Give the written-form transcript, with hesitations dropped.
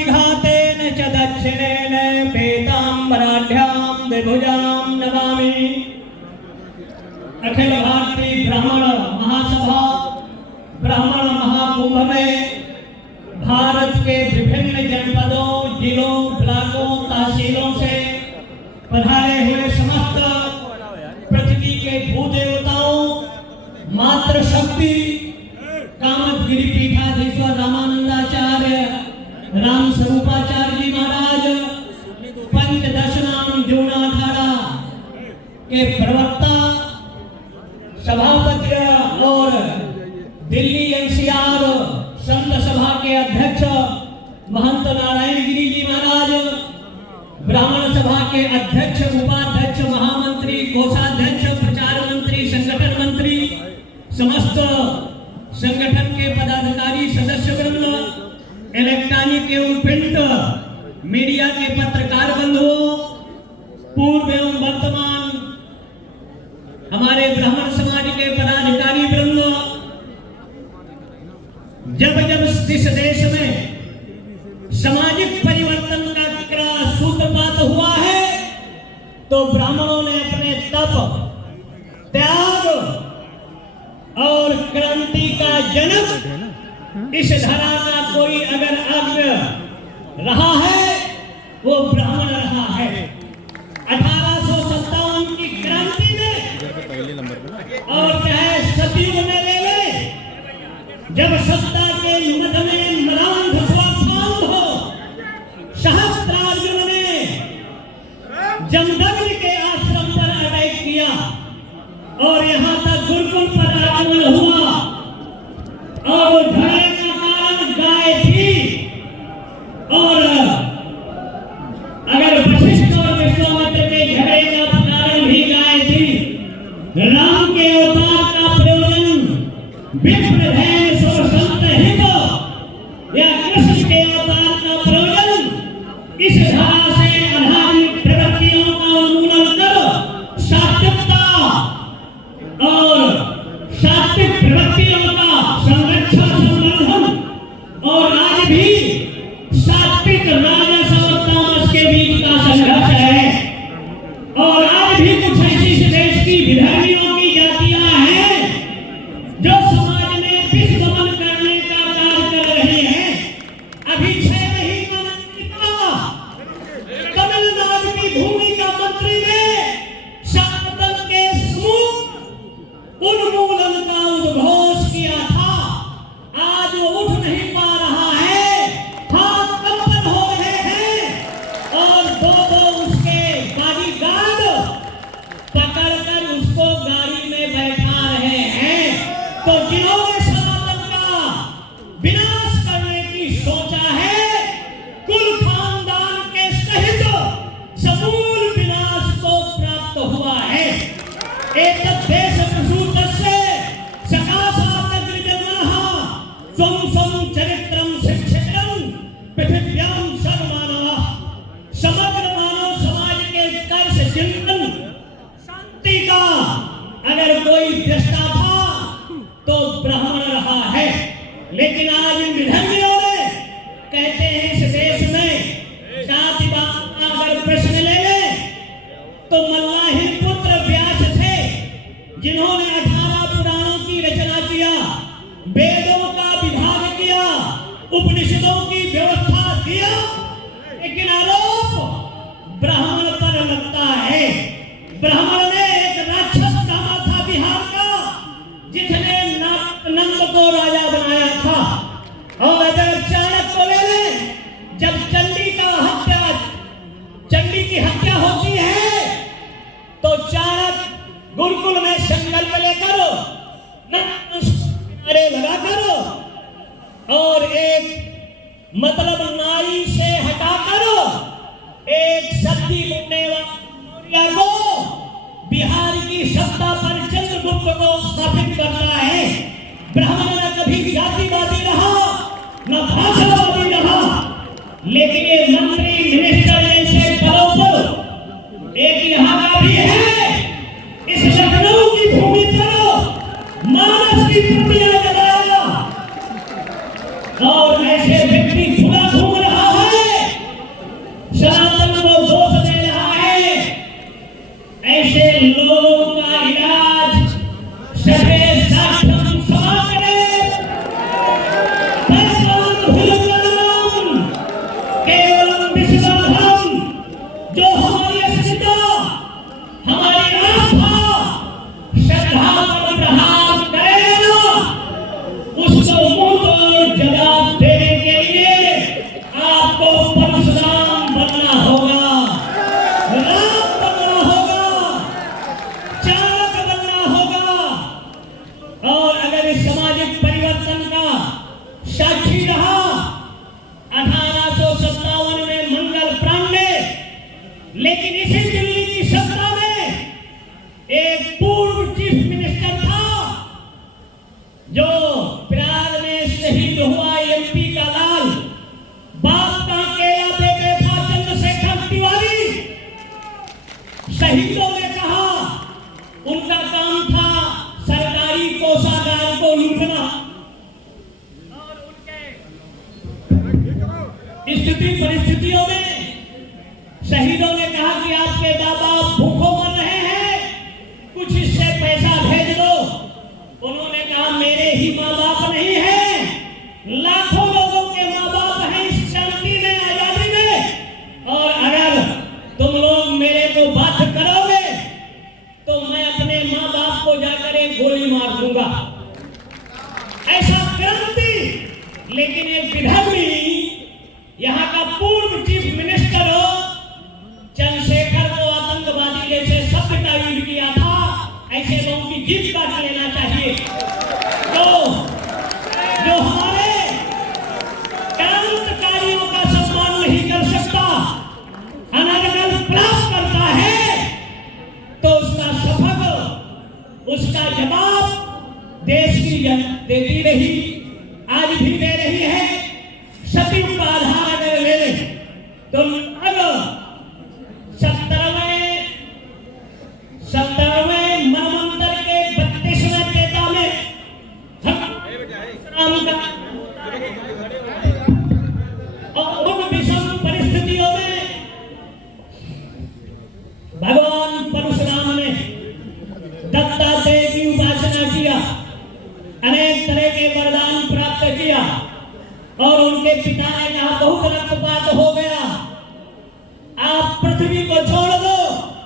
विघातेन च दक्षिणेन पीताम्बराढ्यां विभुजां नमामि। अखिल भारतीय ब्राह्मण महासभा ब्राह्मण महाकुंभ में भारत के विभिन्न जनपदों, जिलों, ब्लॉकों, तहसीलों से पधारे हुए समस्त पृथ्वी के भूदेवताओं, मातृशक्ति, कामतगिरी पीठाधीश्वर रामानंदाचार्य राम स्वरूपाचार्य जी महाराज, पंचदशनाम जूनाधारा के प्रवक्ता, सभापति और दिल्ली एनसीआर संत सभा के अध्यक्ष महंत नारायण गिरी जी महाराज, ब्राह्मण सभा के अध्यक्ष, उपाध्यक्ष, महामंत्री, कोषाध्यक्ष, प्रचार मंत्री, संगठन मंत्री, समस्त संगठन के पदाधिकारी, सदस्य वृंद, इलेक्ट्रॉनिक एवं प्रिंट मीडिया के पत्रकार बंधुओं, पूर्व एवं वर्तमान हमारे ब्राह्मण समाज के पदाधिकारी वृंद, जब जब इस देश में सामाजिक परिवर्तन का सूत्रपात हुआ है तो ब्राह्मणों ने अपने तप, त्याग और क्रांति का जनक इस धरा का कोई अगर अग्र रहा है वो ब्राह्मण रहा है। 1857 की क्रांति में और चाहे सतयुग में ले ले, जब सत्ता के मद में मरांध स्वास्थान हो, सहस्त्रार्जुन ने जमदग्नि के आश्रम पर अटैक किया और यहाँ तक गुरुकुल पर आगमन हुआ और झगड़े का कारण गाय थी। और अगर वशिष्ठ और विश्वामित्र के झगड़े का कारण भी गाय थी, राम के अवतार का प्रयोजन विप्रधैर्य संत हित या कृष्ण के अवतार का प्रयोजन इस धारा से आधारित प्रवृत्तियों का उन्मूलन कर सात्विकता और सात्विक प्रवृत्तियों का संरक्षण, संवर्धन और आज भी सात्विक राजस और तामस के बीच का संघर्ष है। और आज भी कुछ ऐसी देश की विधर्मियों की जातियां हैं जो समाज में विश्वमन करने का कार्य कर रही हैं। अभी 6 महीना तमिलनाडु की भूमि का मंत्री ने शासन के समूह उन्मूलन का उद्घोष किया था। आज वो उठ नहीं पा रहा है, हाथ कंपन हो रहे हैं और दो उसके बॉडीगार्ड पकड़कर उसको गाड़ी में बैठा रहे हैं। तो जिन्होंने सनातन का विनाश करने की सोचा है, कुल खानदान के सहित समूल विनाश को प्राप्त हुआ है। एक देश प्रसूतस्य सकाशाग्रजन्मनः स्वं स्वं चरित्रं शिक्षितं पृथिव्यां सर्वमानवः। समग्र मानव समाज के कर्ष चिंतन शांति का अगर कोई दृष्टा था तो ब्राह्मण रहा है। लेकिन आज इन विधर्मियों ने कहते हैं इस देश में जातिवाद का अगर प्रश्न ले ले तो मल्लाही पुत्र व्यास थे जिन्होंने 18 पुराणों की रचना किया, वेदों का विभाग किया, उपनिषदों की व्यवस्था किया, लेकिन आरोप ब्राह्मण पर लगता है। ब्राह्मण ने एक राक्षस कहा था बिहार का जिसने नंद को राजा बनाया था। और अगर चाणक्य को ले ले, जब चंडी की हत्या होती है तो चाणक्य गुरुकुल में संकल्प लेकर नारे लगाकर और एक मतलब नाई से हटाकर एक सत्ती बुनने वाले को बिहार की सत्ता पर चंद्रगुप्त को स्थापित करना है। ब्राह्मण न कभी जातिवादी रहा न भाषावादी रहा, लेकिन ये मंत्री मिनिस्टर जैसे पदों पर एक यहाँ का भी है। इस लखनऊ की भूमि पर मानस की प्रतियां जलाया और ऐसे व्यक्ति खुला घूम रहा है लेकिन इसी दिल्ली की सत्ता में एक पूर्व चीफ मिनिस्टर था जो प्रयाग में शहीद हुआ, एमपी का लाल, बाप का अकेला बेटे था चंद्रशेखर तिवारी। शहीदों ने कहा उनका काम था सरकारी कोषागार को लूटना, और उनके स्थिति परिस्थितियों में शहीदों ने कहा कि आपके बाबा भूखों मर रहे हैं, कुछ इससे पैसा भेज दो। उन्होंने कहा मेरे ही माँ बाप नहीं है, लाखों लोगों के माँ बाप हैं इस शांति में, आजादी में, और अगर तुम लोग मेरे को बाध्य करोगे तो मैं अपने माँ बाप को जाकर एक गोली मार दूंगा। ऐसा क्रांति। लेकिन एक विधर्मी यहाँ का पूर्व चीफ मिनिस्टर चंद्रशेखर को आतंकवादी जैसे शब्द का यूज किया था, ऐसे लोगों की जीभ काट लेना चाहिए। जो हमारे क्रांतिकारियों का सम्मान नहीं कर सकता, अनर्गल प्राप्त करता है, तो उसका शपथ, उसका जवाब देश की देती रही, आज भी दे रही है। सतयुग का आधार अगर ले लें तो अब 70वें मनमंत्र के 32वें चेता में राम का और उन विषम परिस्थितियों में भगवान परशुराम ने दत्तात्रेय की उपासना किया, अनेक तरह के वरदान प्राप्त किया, और उनके पिता ने कहा बहुत रक्तपात हो गया, आप पृथ्वी को छोड़